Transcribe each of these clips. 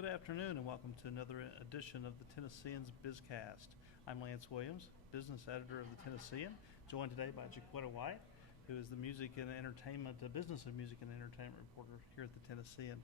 Good afternoon and welcome to another edition of the Tennesseans BizCast. I'm Lance Williams, business editor of the Tennessean, joined today by Jaquetta White, who is the music and entertainment, business of music and entertainment reporter here at the Tennessean.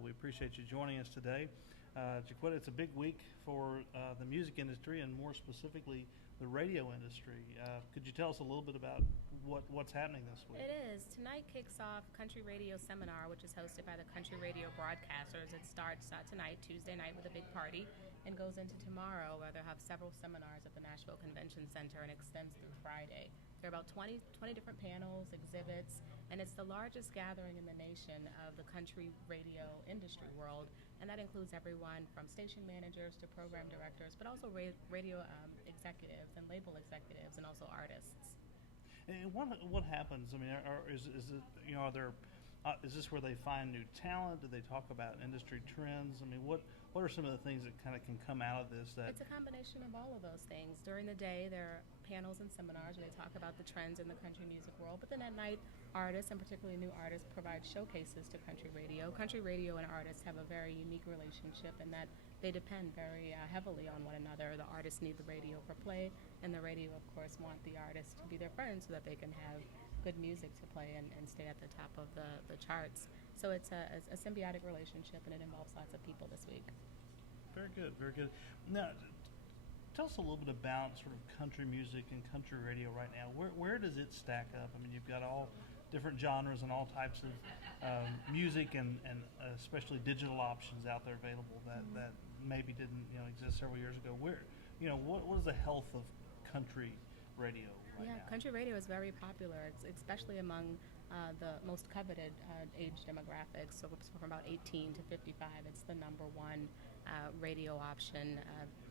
We appreciate you joining us today. Jaquetta, it's a big week for the music industry and more specifically the radio industry. Could you tell us a little bit about what's happening this week? It is. Tonight kicks off Country Radio Seminar, which is hosted by the Country Radio Broadcasters. It starts tonight, Tuesday night, with a big party, and goes into tomorrow, where they'll have several seminars at the Nashville Convention Center and extends through Friday. There are about 20 different panels, exhibits, and it's the largest gathering in the nation of the country radio industry world, and that includes everyone from station managers to program directors, but also radio executives and label executives, and also artists. And what happens? I mean, is it, are there? Is this where they find new talent? Do they talk about industry trends? I mean, what are some of the things that kind of can come out of this? It's a combination of all of those things. During the day, there are panels and seminars where they talk about the trends in the country music world. But then at night, artists, and particularly new artists, provide showcases to country radio. Country radio and artists have a very unique relationship in that they depend very heavily on one another. The artists need the radio for play, and the radio, of course, want the artists to be their friends so that they can have good music to play and stay at the top of the charts. So it's a symbiotic relationship, and it involves lots of people this week. Very good, very good. Now, tell us a little bit about sort of country music and country radio right now. Where does it stack up? I mean, you've got all different genres and all types of music and especially digital options out there available that maybe didn't exist several years ago. What is the health of country radio right now? Country radio is very popular, especially among the most coveted age demographics. So from about 18 to 55, it's the number one radio option.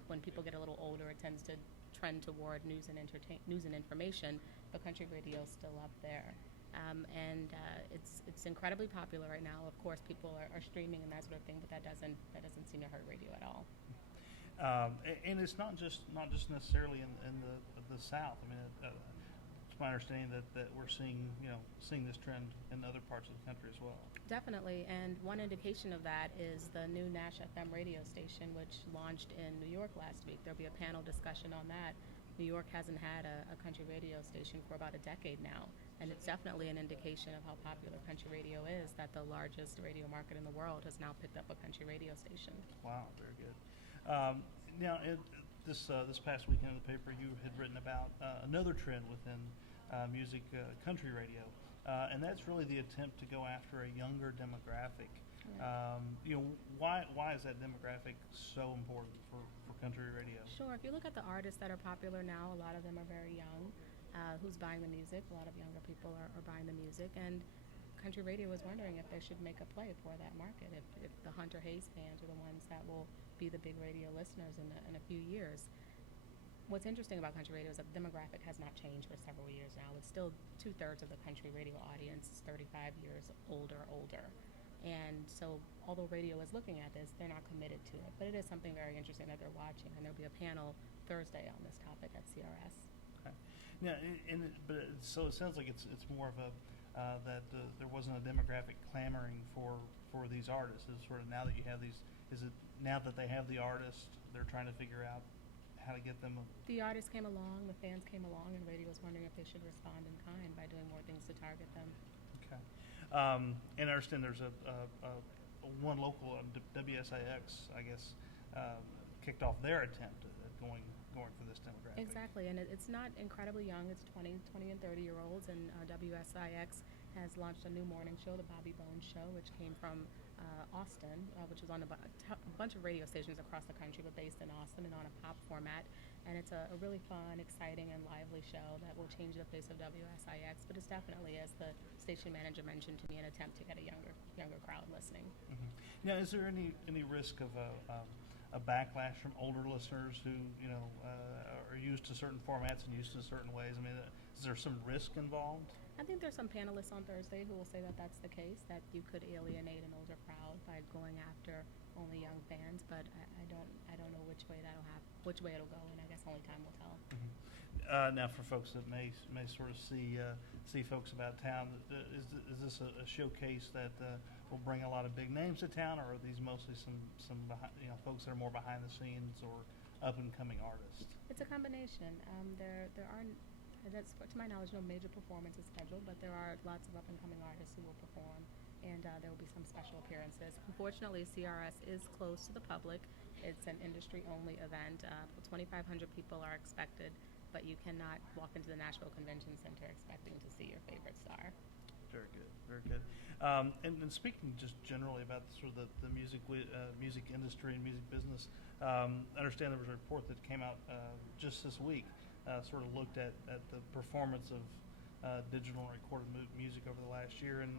When people get a little older, it tends to trend toward news and information, but country radio is still up there. It's incredibly popular right now. Of course, people are streaming and that sort of thing, but that doesn't seem to hurt radio at all. And it's not just necessarily in the South. I mean, it's my understanding that we're seeing this trend in other parts of the country as well. Definitely, and one indication of that is the new Nash FM radio station, which launched in New York last week. There'll be a panel discussion on that. New York hasn't had a country radio station for about a decade now, and it's definitely an indication of how popular country radio is, that the largest radio market in the world has now picked up a country radio station. Wow, very good. Now, this past weekend in the paper, you had written about another trend within music, country radio, and that's really the attempt to go after a younger demographic. Yeah. Why is that demographic so important for country radio? Sure. If you look at the artists that are popular now, a lot of them are very young. Who's buying the music? A lot of younger people are buying the music, and country radio is wondering if they should make a play for that market, if the Hunter Hayes fans are the ones that will be the big radio listeners in a few years. What's interesting about country radio is that the demographic has not changed for several years now. It's still 2/3 of the country radio audience is 35 years older. And so although radio is looking at this, they're not committed to it. But it is something very interesting that they're watching, and there'll be a panel Thursday on this topic at CRS. Okay. Yeah, so it sounds like it's more of a that there wasn't a demographic clamoring for these artists. Is sort of now that you have these, is it now that they have the artists, they're trying to figure out how to get them? The artists came along, the fans came along, and radio was wondering if they should respond in kind by doing more things to target them. Okay. And I understand there's a one local, WSIX, I guess, kicked off their attempt at going for this demographic. Exactly, and it's not incredibly young. It's 20 and 30-year-olds, and WSIX has launched a new morning show, the Bobby Bones Show, which came from Austin, which was on a bunch of radio stations across the country, but based in Austin and on a pop format. And it's a really fun, exciting, and lively show that will change the face of WSIX, but it's definitely, as the station manager mentioned to me, an attempt to get a younger crowd listening. Mm-hmm. Now, is there any risk of a backlash from older listeners who are used to certain formats and used to certain ways? I mean, is there some risk involved? I think there's some panelists on Thursday who will say that that's the case, that you could alienate an older crowd by going after only young fans, but I don't know which way it'll go, and I guess only time will tell. Mm-hmm. Now, for folks that may sort of see folks about town, is this a showcase that will bring a lot of big names to town, or are these mostly some folks that are more behind the scenes or up and coming artists? It's a combination. There aren't, that's to my knowledge, no major performances scheduled, but there are lots of up and coming artists who will perform, and there will be some special appearances. Unfortunately, CRS is closed to the public. It's an industry-only event. 2,500 people are expected, but you cannot walk into the Nashville Convention Center expecting to see your favorite star. Very good, very good. And speaking just generally about sort of the music industry and music business, I understand there was a report that came out just this week, sort of looked at the performance of digital and recorded music over the last year, and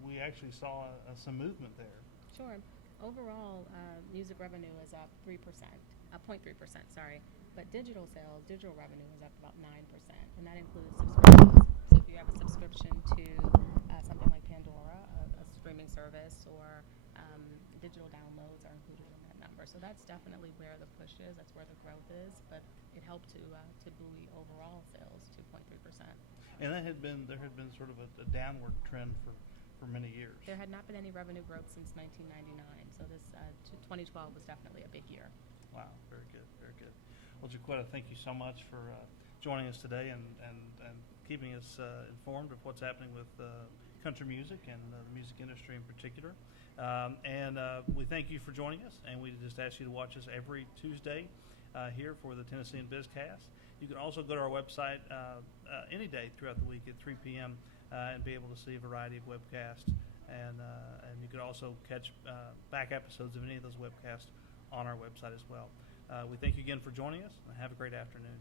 we actually saw some movement there. Sure. Overall, music revenue is up 0.3%, sorry. But digital revenue is up about 9%, and that includes subscriptions. So if you have a subscription to something like Pandora, a streaming service, or digital downloads are included in that number. So that's definitely where the push is. That's where the growth is. But it helped to buoy overall sales 2.3%. And there had been sort of a downward trend for many years. There had not been any revenue growth since 1999. So this 2012 was definitely a big year. Wow, very good, very good. Well, Jaquetta, thank you so much for joining us today and keeping us informed of what's happening with country music and the music industry in particular. We thank you for joining us, and we just ask you to watch us every Tuesday here for the Tennessean Bizcast. You can also go to our website any day throughout the week at 3 p.m. And be able to see a variety of webcasts. And you could also catch back episodes of any of those webcasts on our website as well. We thank you again for joining us, and have a great afternoon.